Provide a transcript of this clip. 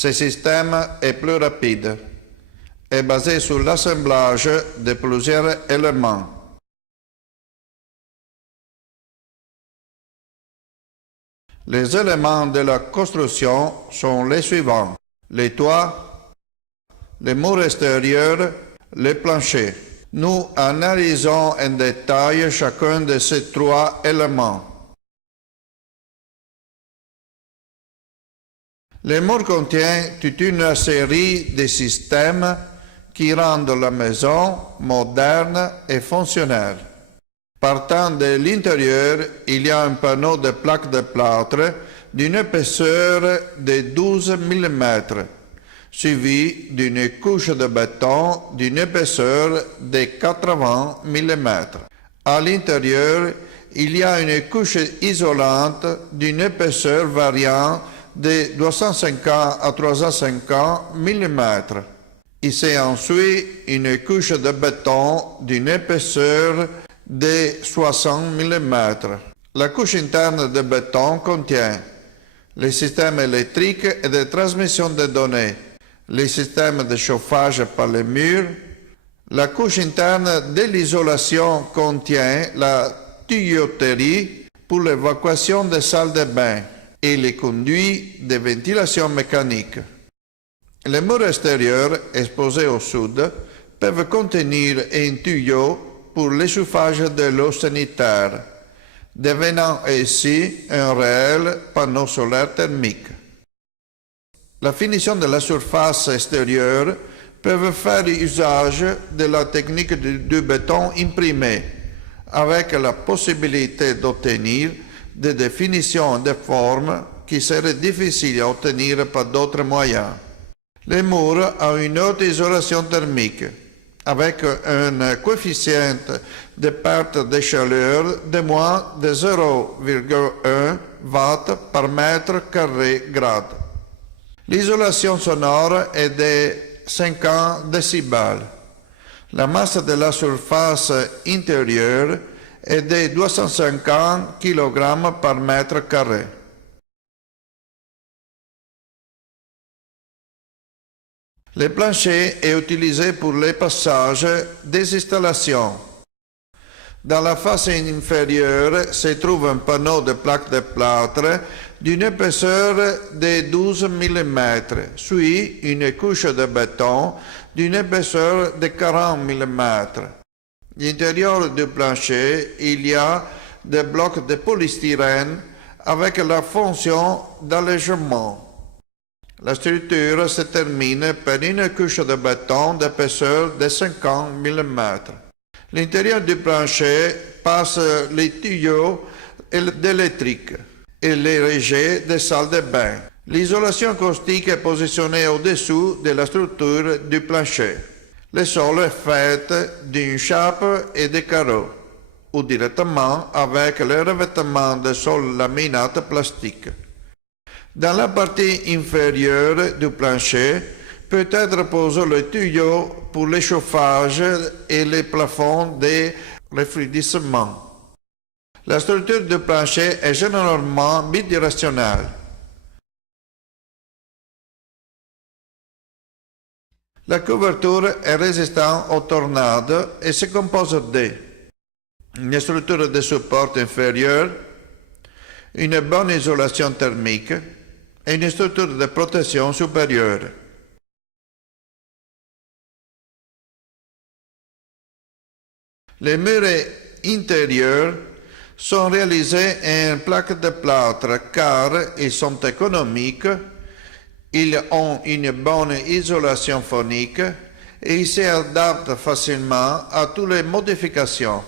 Ce système est plus rapide, est basé sur l'assemblage de plusieurs éléments. Les éléments de la construction sont les suivants: les toits, les murs extérieurs, les planchers. Nous analysons en détail chacun de ces trois éléments. Les murs contiennent toute une série de systèmes qui rendent la maison moderne et fonctionnelle. Partant de l'intérieur, il y a un panneau de plaques de plâtre d'une épaisseur de 12 mm, suivi d'une couche de béton d'une épaisseur de 80 mm. À l'intérieur, il y a une couche isolante d'une épaisseur variant de 250 à 350 mm. Ici ensuite une couche de béton d'une épaisseur de 60 mm. La couche interne de béton contient les systèmes électriques et de transmission de données, les systèmes de chauffage par les murs. La couche interne de l'isolation contient la tuyauterie pour l'évacuation des salles de bain et les conduits de ventilation mécanique. Les murs extérieurs, exposés au sud, peuvent contenir un tuyau pour l'échauffage de l'eau sanitaire, devenant ainsi un réel panneau solaire thermique. La finition de la surface extérieure peut faire usage de la technique du béton imprimé, avec la possibilité d'obtenir des définitions de formes qui seraient difficiles à obtenir par d'autres moyens. Les murs ont une haute isolation thermique, avec un coefficient de perte de chaleur de moins de 0,1 W par mètre carré grade. L'isolation sonore est de 50 décibels. La masse de la surface intérieure est de 250 kg par mètre carré. Le plancher est utilisé pour les passages des installations. Dans la face inférieure se trouve un panneau de plaques de plâtre d'une épaisseur de 12 mm, suivi une couche de béton d'une épaisseur de 40 mm. À l'intérieur du plancher, il y a des blocs de polystyrène avec la fonction d'allègement. La structure se termine par une couche de béton d'épaisseur de 50 mm. L'intérieur du plancher passe les tuyaux électriques et les rejets des salles de bain. L'isolation acoustique est positionnée au-dessous de la structure du plancher. Le sol est fait d'une chape et de carreaux, ou directement avec le revêtement de sol laminate plastique. Dans la partie inférieure du plancher peut être posé le tuyau pour le chauffage et les plafonds de refroidissement. La structure du plancher est généralement bidirectionnelle. La couverture est résistante aux tornades et se compose de une structure de support inférieur, une bonne isolation thermique et une structure de protection supérieure. Les murs intérieurs sont réalisés en plaques de plâtre car ils sont économiques, ils ont une bonne isolation phonique et ils s'adaptent facilement à toutes les modifications.